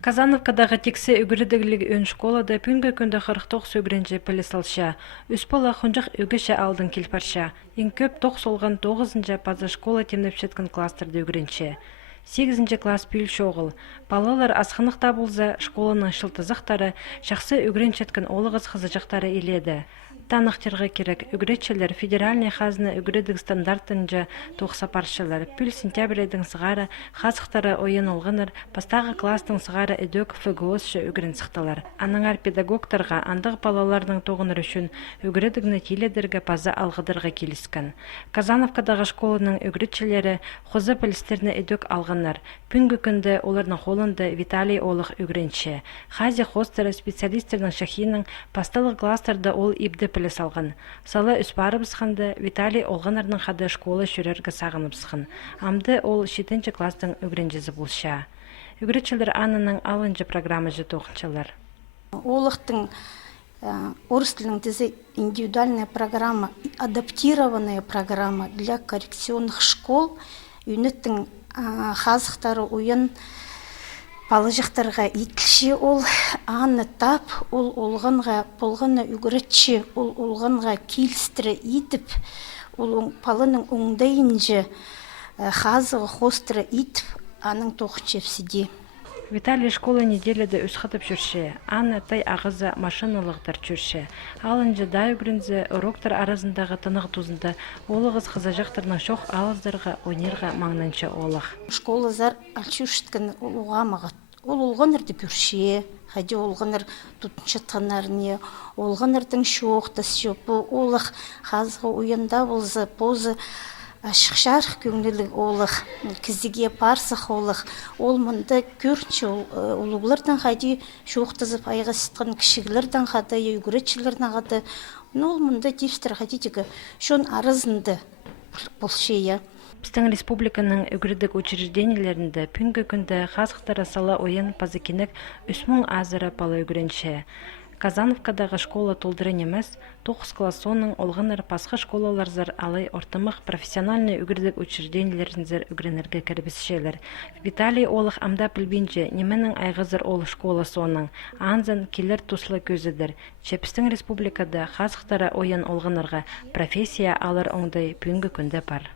Казановкадағы тексе үгірідігілігі өн школада пүнгі күнді 49 үгірінжі пілі салша. Үс бала құнжақ үгіше алдын келпарша. Ең көп тоқ солған 9-ынжы пазы школа темнеп шеткін кластырды үгірінче. 8-нче класс пүл шоғыл. Балалар асқынықта болза, школаның шылтызықтары, шақсы үгірін шеткін олығыз қызыжықтары еледі. Танықтырға керек үгіретшілер федеральный хазны үгіредік стандартынжа тоқсапаршылар. Пүл сентябрейдің сығары хазықтары ойын олғыныр, пастағы кластың сығары үдөк ФГОСшы үгірін сықталар. Аныңар педагогтарға андық балалардың тоғыныр үшін үгіредігіні теледерге паза алғыдырға келіскен. Казановкадағы школының үгіретшілері қозы пілістеріне үдөк алғынар. Пүнгі күнді олардың қолында Виталий Олық үгіренші. Хази хостері специалистердің шахинның пасталы кластарды ол ибді пілі салған. Салы үс бары бісқанды Виталий олғанардың қады школы шүрергі сағынып бісқын. Амды ол 7-нче кластың үгіренжізі болша. Үгіретшілер анының алынжы программы жы тоқыншылар. Олықтың орыс тілінің дізі индивидуальная программа, адаптированная программа для коррекционных школ. Юниттің хазықтары ойын балыжықтарға итілші ол аны тап, ол олғанға болғаны үгіретші, ол олғанға келістірі етіп, ол палының оңдайынжы хазығы хостыры етіп, аның тоқчепсіде. Виталий школа неделяда үсқатып жүрші, Анна тай ағызы машиналықтар жүрші. Алынжы дай үгірінзі уроктар арасындағы тынық тузында олығыз қызажақтарының шоқ алыздарға өнерға маңнанчы олық. Школазар алчушткен олуғамағат. Ол олғанырды бүрше, хади олғаныр тұтыншы танарыне, олғанырдың шоқтас шопы, олық хазғы ойында болзы, позы шықшарық көңілік олық, кіздеге парсық олық, ол мұнда көрінші олуғылардан қайды шоқтызып айға сітқан кішігілерден қады, үгіретшілерден қады, ол мұнда тепстер қадидегі шон арызынды болшея. Біздің республиканың үгірдік учреждениелерінде пүнгі күнді хазықтары сала ойын пазыкенек 3000 азыры палы үгіренші. Казановкадағы школа толдырын емес, 9 классоның олғаныр пасқы школаларзар алай ортымық профессиональный үгірдік учреждениелерінзер үгіренерге кірбісшелер. Виталий олық амда білбенже неменің айғызыр ол школа соның, анзан келер туслы көзідір. Чепістің республикада хазықтары ойын олғанырға профессия алыр оңдай пүнгі күнді бар.